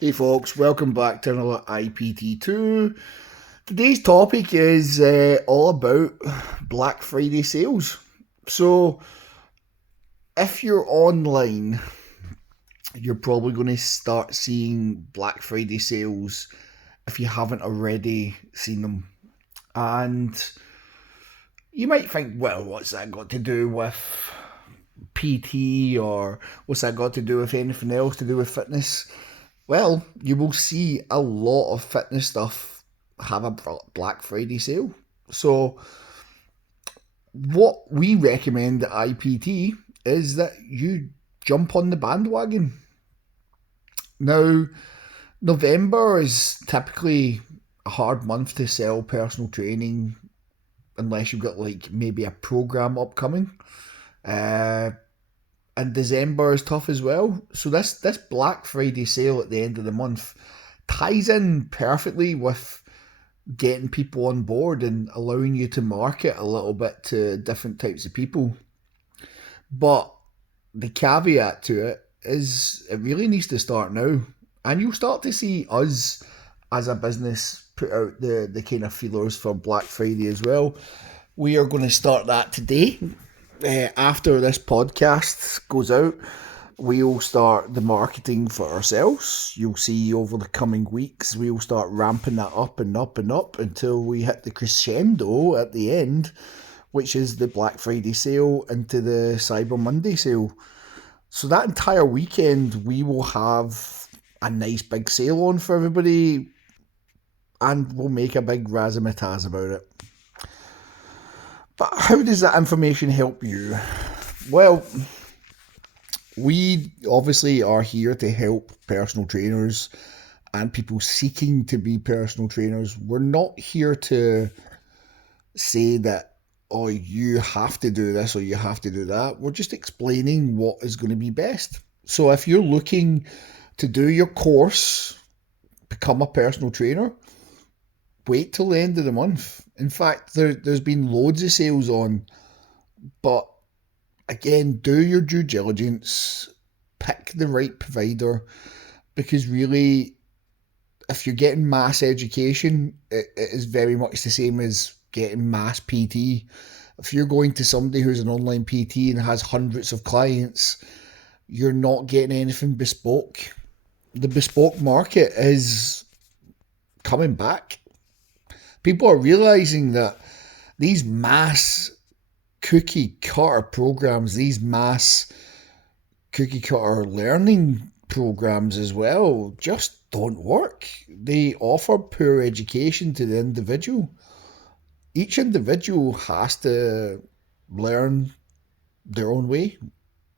Hey folks, welcome back to another IPT2. Today's topic is all about Black Friday sales. So, if you're online, you're probably going to start seeing Black Friday sales if you haven't already seen them. And you might think, well, what's that got to do with PT, or what's that got to do with anything else to do with fitness? Well, you will see a lot of fitness stuff have a Black Friday sale. So, what we recommend at IPT is that you jump on the bandwagon. Now, November is typically a hard month to sell personal training unless you've got like maybe a program upcoming. Uh, and December is tough as well. So this Black Friday sale at the end of the month ties in perfectly with getting people on board and allowing you to market a little bit to different types of people. But the caveat to it is it really needs to start now. And you'll start to see us as a business put out the kind of feelers for Black Friday as well. We are going to start that today. After this podcast goes out, we'll start the marketing for ourselves. You'll see over the coming weeks, we'll start ramping that up and up and up until we hit the crescendo at the end, which is the Black Friday sale into the Cyber Monday sale. So that entire weekend, we will have a nice big sale on for everybody, and we'll make a big razzmatazz about it. But how does that information help you? Well, we obviously are here to help personal trainers and people seeking to be personal trainers. We're not here to say that, oh, you have to do this or you have to do that. We're just explaining what is going to be best. So if you're looking to do your course, become a personal trainer, wait till the end of the month. In fact, there's been loads of sales on, but again, do your due diligence, pick the right provider, because really, if you're getting mass education, it is very much the same as getting mass PT. If you're going to somebody who's an online PT and has hundreds of clients, you're not getting anything bespoke. The bespoke market is coming back. People are realizing that these mass cookie cutter programs, these mass cookie cutter learning programs as well, just don't work. They offer poor education to the individual. Each individual has to learn their own way,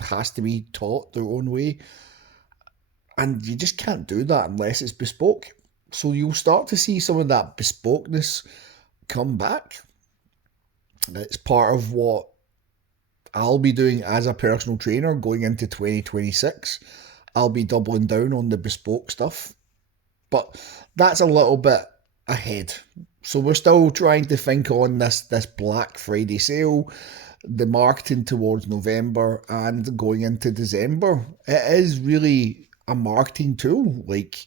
has to be taught their own way, and you just can't do that unless it's bespoke. So you'll start to see some of that bespokeness come back. It's part of what I'll be doing as a personal trainer going into 2026. I'll be doubling down on the bespoke stuff, but that's a little bit ahead. So we're still trying to think on this Black Friday sale, the marketing towards November and going into December. It is really a marketing tool. Like,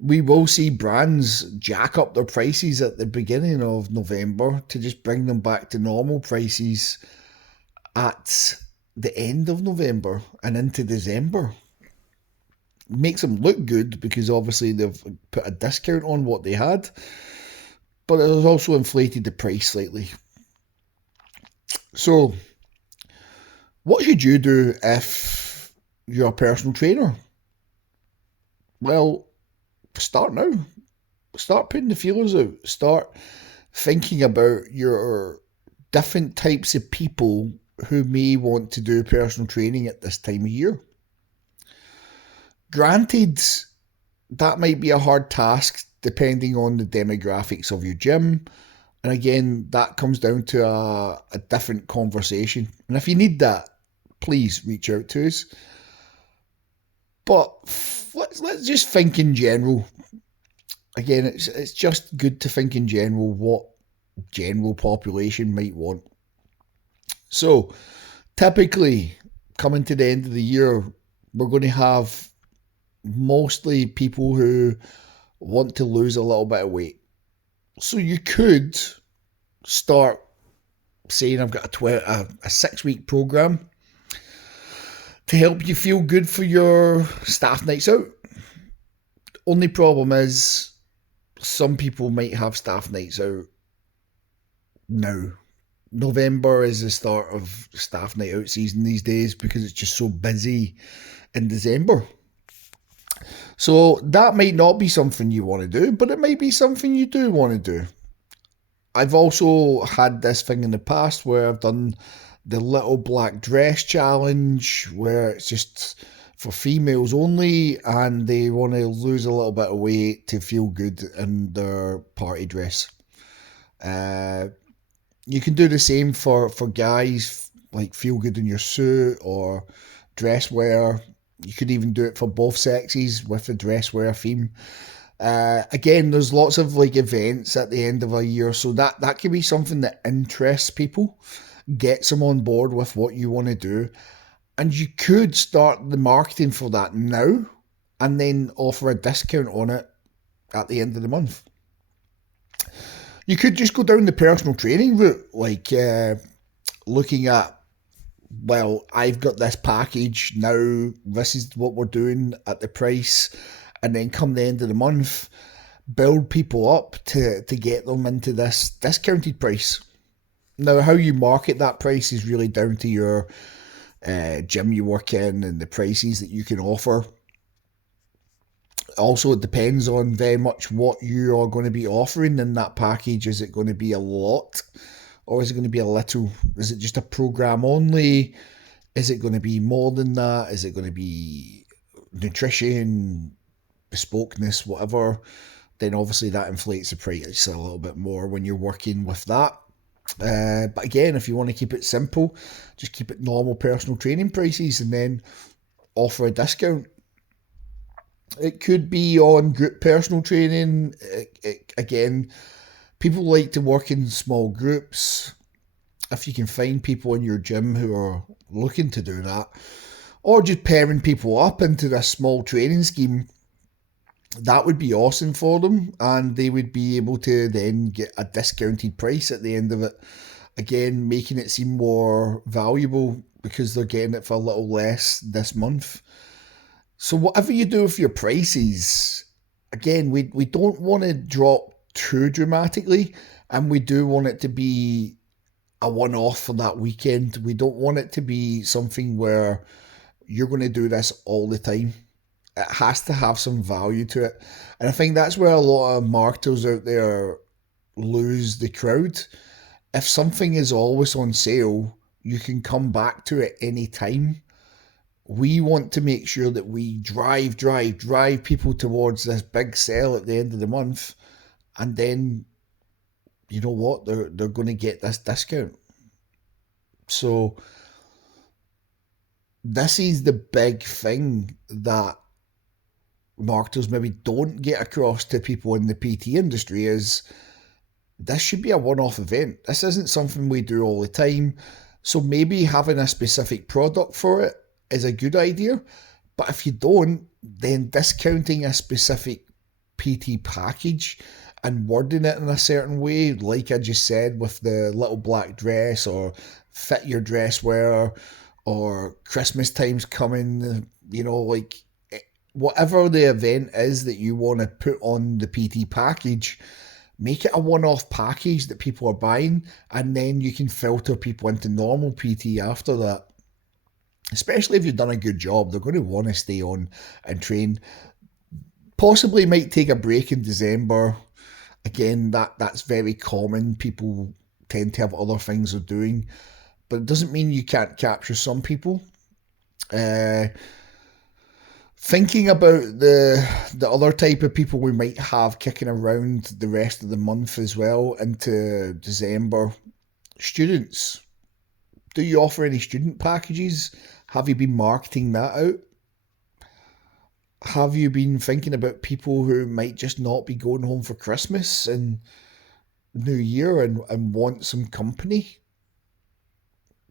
we will see brands jack up their prices at the beginning of November to just bring them back to normal prices at the end of November and into December. Makes them look good because obviously they've put a discount on what they had, but it has also inflated the price slightly. So, what should you do if you're a personal trainer? Well, start now. Start putting the feelers out. Start thinking about your different types of people who may want to do personal training at this time of year. Granted, that might be a hard task depending on the demographics of your gym. And again, that comes down to a different conversation. And if you need that, please reach out to us. But let's just think in general. Again, it's just good to think in general what general population might want. So, typically, coming to the end of the year, we're going to have mostly people who want to lose a little bit of weight. So you could start saying, I've got a 6 week program to help you feel good for your staff nights out. Only problem is some people might have staff nights out now. November is the start of staff night out season these days because it's just so busy in December. So that might not be something you want to do, but it might be something you do want to do. I've also had this thing in the past where I've done the little black dress challenge where it's just for females only and they want to lose a little bit of weight to feel good in their party dress. You can do the same for guys, like feel good in your suit or dress wear. You could even do it for both sexes with the dress wear theme. Again, there's lots of like events at the end of a year, so that could be something that interests people, gets them on board with what you want to do, and you could start the marketing for that now, and then offer a discount on it at the end of the month. You could just go down the personal training route, like looking at, well, I've got this package now, this is what we're doing at the price, and then come the end of the month, build people up to get them into this discounted price. Now, how you market that price is really down to your gym you work in and the prices that you can offer. Also, it depends on very much what you are going to be offering in that package. Is it going to be a lot or is it going to be a little? Is it just a program only? Is it going to be more than that? Is it going to be nutrition, bespokeness, whatever? Then obviously that inflates the price a little bit more when you're working with that. But again, if you want to keep it simple, just keep it normal personal training prices and then offer a discount. It could be on group personal training. Again, people like to work in small groups. If you can find people in your gym who are looking to do that, or just pairing people up into this small training scheme, that would be awesome for them, and they would be able to then get a discounted price at the end of it. Again, making it seem more valuable because they're getting it for a little less this month. So whatever you do with your prices, again, we don't want to drop too dramatically, and we do want it to be a one-off for that weekend. We don't want it to be something where you're going to do this all the time. It has to have some value to it. And I think that's where a lot of marketers out there lose the crowd. If something is always on sale, you can come back to it any time. We want to make sure that we drive people towards this big sale at the end of the month, and then you know what, they're going to get this discount. So this is the big thing that marketers maybe don't get across to people in the PT industry is this should be a one-off event. This isn't something we do all the time. So maybe having a specific product for it is a good idea. But if you don't, then discounting a specific PT package and wording it in a certain way, like I just said with the little black dress or fit your dress wear or Christmas time's coming, like whatever the event is that you want to put on the PT package, make it a one-off package that people are buying, and then you can filter people into normal PT after that. Especially if you've done a good job, they're going to want to stay on and train. Possibly might take a break in December. Again, that's very common. People tend to have other things they're doing, but it doesn't mean you can't capture some people. Thinking about the other type of people we might have kicking around the rest of the month as well into December, students. Do you offer any student packages? Have you been marketing that out? Have you been thinking about people who might just not be going home for Christmas and New Year and want some company?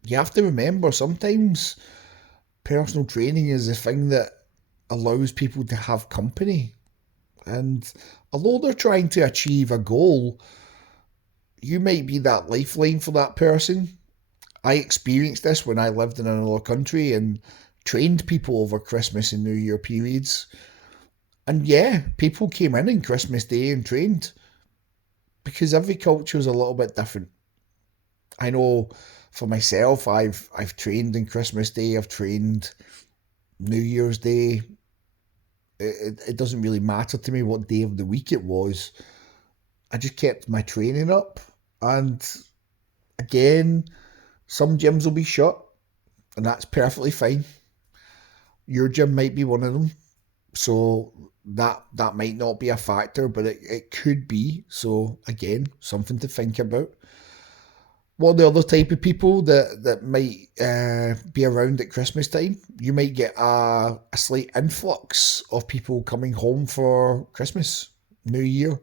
You have to remember sometimes personal training is a thing that allows people to have company. And although they're trying to achieve a goal, you might be that lifeline for that person. I experienced this when I lived in another country and trained people over Christmas and New Year periods. And yeah, people came in on Christmas Day and trained because every culture is a little bit different. I know for myself, I've trained on Christmas Day, I've trained New Year's Day. It doesn't really matter to me what day of the week it was. I just kept my training up. And again, some gyms will be shut, and that's perfectly fine. Your gym might be one of them. So that might not be a factor, but it could be. So again, something to think about. What are the other type of people that might be around at Christmas time? You might get a slight influx of people coming home for Christmas, New Year.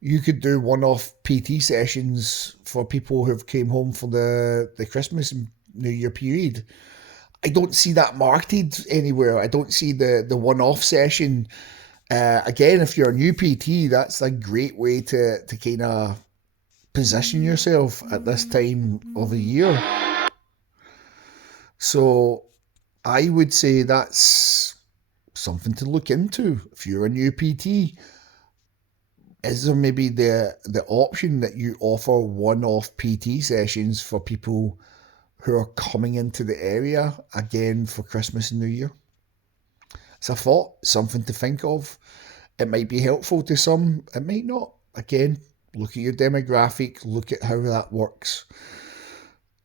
You could do one-off PT sessions for people who've came home for the Christmas and New Year period. I don't see that marketed anywhere. I don't see the one-off session. Again, if you're a new PT, that's a great way to kind of position yourself at this time of the year. So I would say that's something to look into. If you're a new PT, is there maybe the option that you offer one-off PT sessions for people who are coming into the area again for Christmas and New Year? It's a thought, something to think of. It might be helpful to some, it might not. Again, look at your demographic, look at how that works.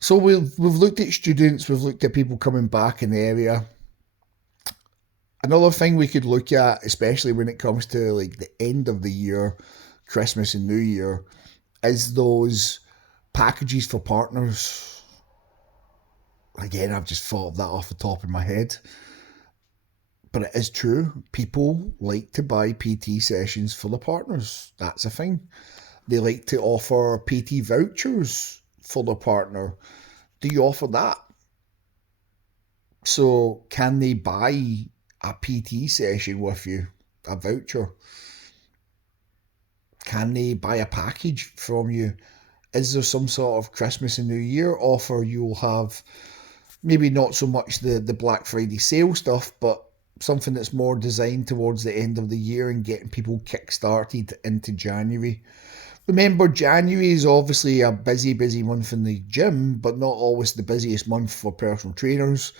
So we've looked at students, we've looked at people coming back in the area. Another thing we could look at, especially when it comes to like the end of the year, Christmas and New Year, is those packages for partners. Again, I've just thought of that off the top of my head. But it is true. People like to buy PT sessions for the partners. That's a thing. They like to offer PT vouchers for their partner. Do you offer that? So can they buy a PT session with you? A voucher? Can they buy a package from you? Is there some sort of Christmas and New Year offer you'll have? Maybe not so much the Black Friday sale stuff, but something that's more designed towards the end of the year and getting people kick-started into January. Remember, January is obviously a busy month in the gym, but not always the busiest month for personal trainers.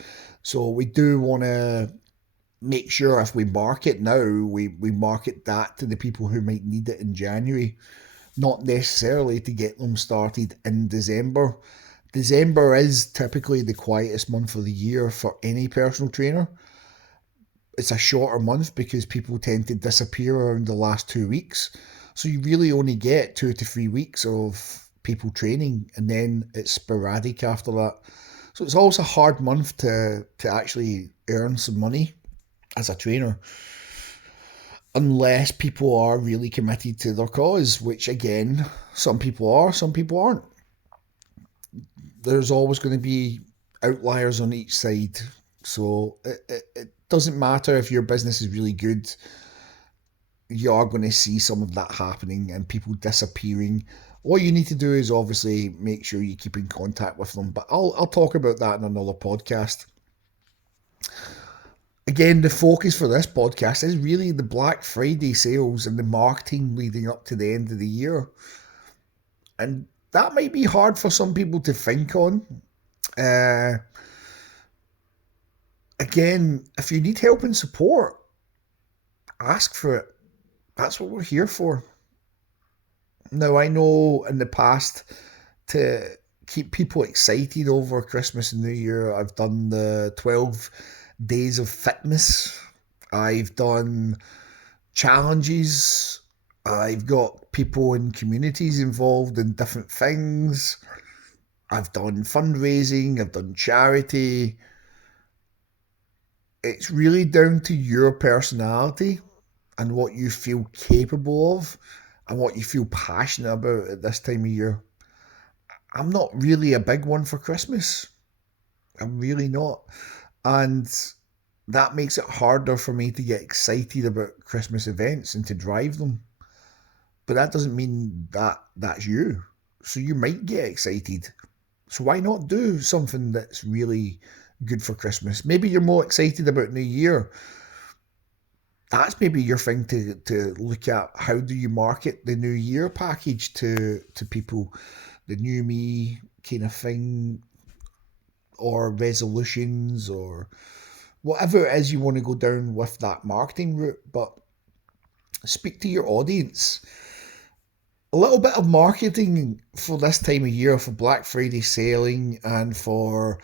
So we do want to make sure if we market now, we market that to the people who might need it in January, not necessarily to get them started in December. December is typically the quietest month of the year for any personal trainer. It's a shorter month because people tend to disappear around the last 2 weeks. So you really only get 2 to 3 weeks of people training, and then it's sporadic after that. So it's always a hard month to actually earn some money as a trainer, unless people are really committed to their cause, which again, some people are, some people aren't. There's always going to be outliers on each side. So it doesn't matter if your business is really good, you are going to see some of that happening and people disappearing. What you need to do is obviously make sure you keep in contact with them, but I'll talk about that in another podcast. Again, the focus for this podcast is really the Black Friday sales and the marketing leading up to the end of the year. And that might be hard for some people to think on. Again, if you need help and support, ask for it. That's what we're here for. Now, I know in the past, to keep people excited over Christmas and New Year, I've done the 12 days of fitness. I've done challenges. I've got people in communities involved in different things. I've done fundraising. I've done charity. It's really down to your personality and what you feel capable of and what you feel passionate about at this time of year. I'm not really a big one for Christmas. I'm really not. And that makes it harder for me to get excited about Christmas events and to drive them. But that doesn't mean that that's you. So you might get excited. So why not do something that's really good for Christmas? Maybe you're more excited about New Year. That's maybe your thing to look at. How do you market the New Year package to people? The new me kind of thing, or resolutions, or whatever it is you want to go down with that marketing route. But speak to your audience. A little bit of marketing for this time of year, for Black Friday selling and for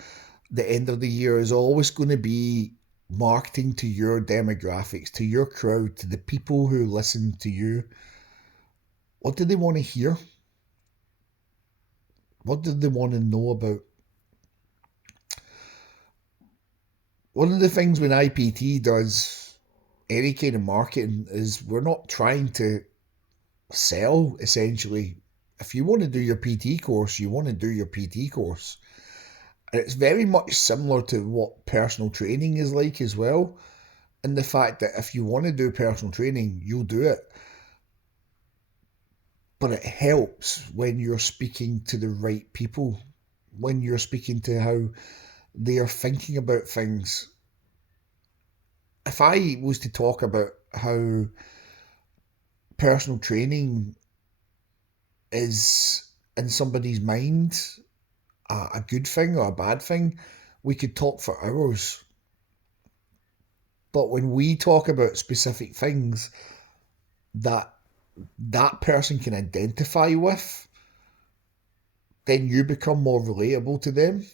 the end of the year, is always going to be marketing to your demographics, to your crowd, to the people who listen to you. What do they want to hear? What do they want to know about? One of the things when IPT does any kind of marketing is we're not trying to sell, essentially. If you want to do your PT course, you want to do your PT course. And it's very much similar to what personal training is like as well. And the fact that if you want to do personal training, you'll do it. But it helps when you're speaking to the right people, when you're speaking to how they are thinking about things. If I was to talk about how personal training is in somebody's mind a good thing or a bad thing, we could talk for hours. But when we talk about specific things that that person can identify with, then you become more relatable to them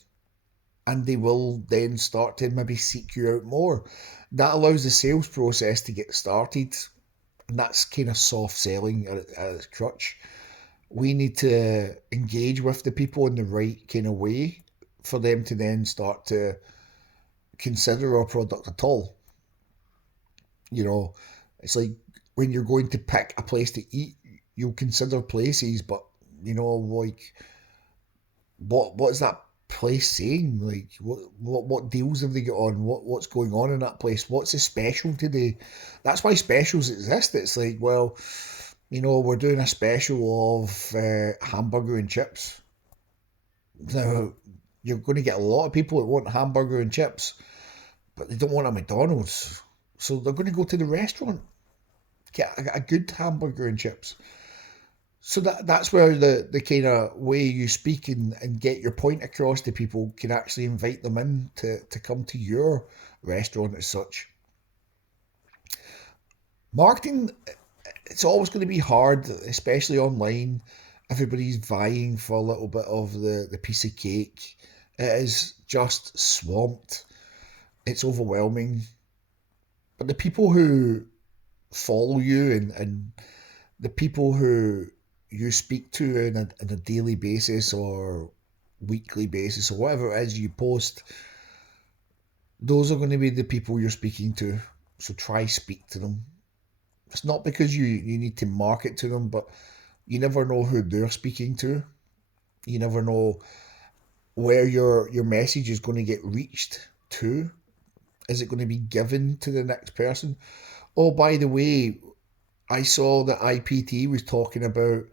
and they will then start to maybe seek you out more. That allows the sales process to get started. And that's kind of soft selling at its crutch. We need to engage with the people in the right kind of way for them to then start to consider our product at all. You know, it's like when you're going to pick a place to eat, you'll consider places, but you know, like what is that place saying? Like what deals have they got on? What's going on in that place? What's the special today? That's why specials exist. It's like, well, you know, we're doing a special of hamburger and chips. Now, you're going to get a lot of people that want hamburger and chips, but they don't want a McDonald's. So they're going to go to the restaurant, get a good hamburger and chips. So that's where the kind of way you speak and get your point across to people can actually invite them in to come to your restaurant as such. Marketing, it's always going to be hard, especially online. Everybody's vying for a little bit of the piece of cake. It is just swamped. It's overwhelming. But the people who follow you and the people who you speak to on a daily basis or weekly basis or whatever it is you post, those are going to be the people you're speaking to. So try speak to them. It's not because you need to market to them, but you never know who they're speaking to. You never know where your message is going to get reached to. Is it going to be given to the next person? Oh, by the way, I saw that IPT was talking about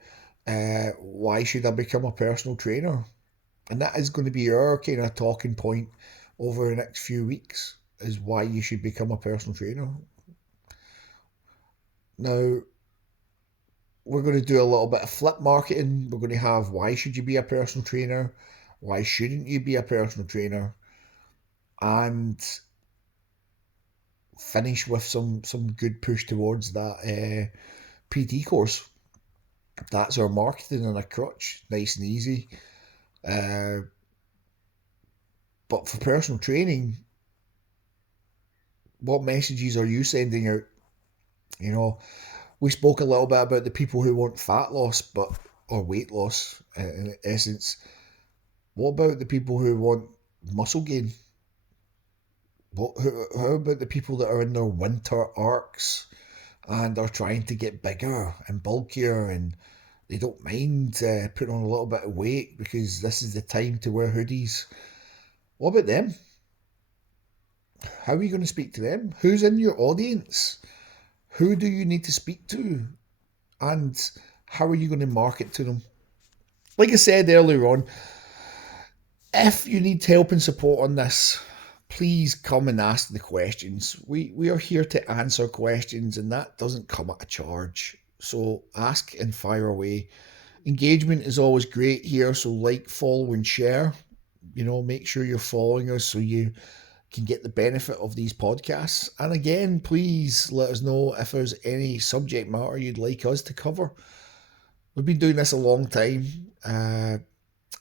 why should I become a personal trainer? And that is going to be our kind of talking point over the next few weeks, is why you should become a personal trainer. Now, we're going to do a little bit of flip marketing. We're going to have why should you be a personal trainer? Why shouldn't you be a personal trainer? And finish with some good push towards that PT course. That's our marketing on a crutch, nice and easy. Uh, but for personal training, what messages are you sending out? You know, we spoke a little bit about the people who want fat loss, but or weight loss in essence. What about the people who want muscle gain? How about the people that are in their winter arcs and are trying to get bigger and bulkier and they don't mind putting on a little bit of weight because this is the time to wear hoodies? What about them? how are you going to speak to them? Who's in your audience? Who do you need to speak to? And how are you going to market to them? Like I said earlier on, if you need help and support on this, please come and ask the questions. We are here to answer questions, and that doesn't come at a charge. So ask and fire away. Engagement is always great here, so like, follow, and share. Make sure you're following us so you can get the benefit of these podcasts. And again, please let us know if there's any subject matter you'd like us to cover. We've been doing this a long time, and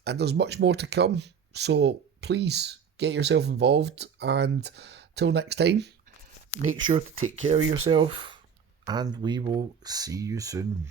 there's much more to come. So please get yourself involved. And till next time, make sure to take care of yourself, and we will see you soon.